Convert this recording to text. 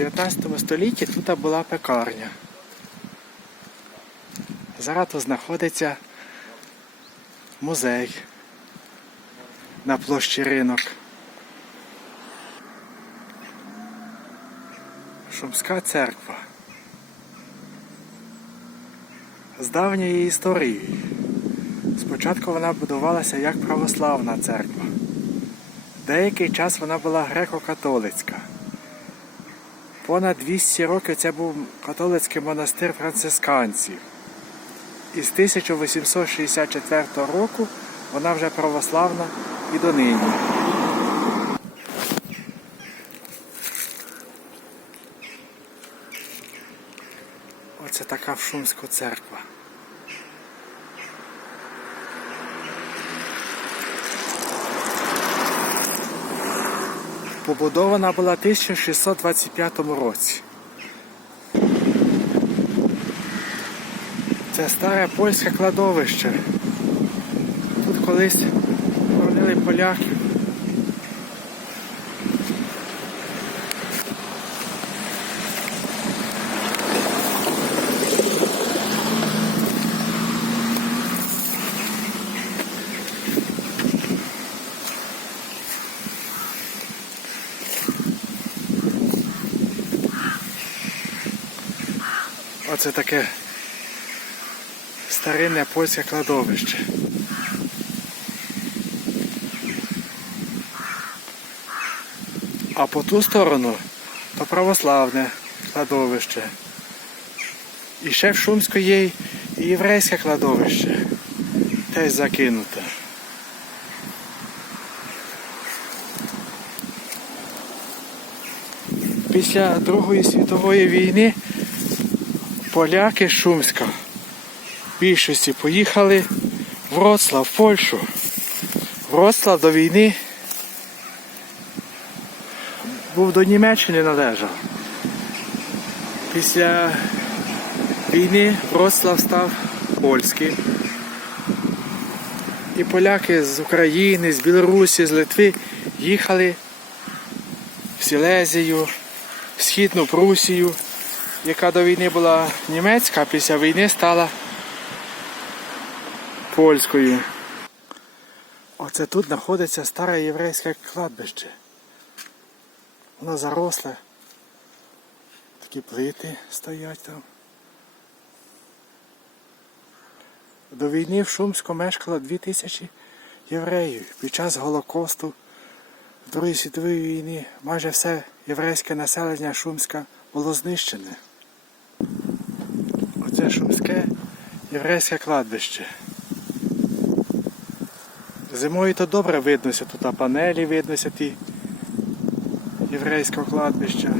19 столітті тут була пекарня. Зараз тут знаходиться музей на площі ринок. Шумська церква. З давньої історії. Спочатку вона будувалася як православна церква. Деякий час вона була греко-католицька. Понад 200 років це був католицький монастир францисканців. І з 1864 року вона вже православна і донині. Оце така в Шумську церква. Побудована була в 1625 році. Це старе польське кладовище. Тут колись хоронили поляків. Оце таке старинне польське кладовище. А по ту сторону то православне кладовище. І ще в Шумську є і єврейське кладовище. Теж закинуте. Після Другої світової війни поляки Шумська в більшості поїхали в Вроцлав, в Польщу. Вроцлав до війни був до Німеччини належав. Після війни Вроцлав став польським. І поляки з України, з Білорусі, з Литви їхали в Сілезію, в Східну Прусію, яка до війни була німецька, а після війни стала польською. Оце тут знаходиться старе єврейське кладбище. Воно заросле. Такі плити стоять там. До війни в Шумську мешкало 2000 євреїв. Під час Голокосту Другої світової війни майже все єврейське населення Шумська було знищене. Оце Шумське єврейське кладбище. Зимою то добре виднося, тут панелі виднося ті єврейського кладбища.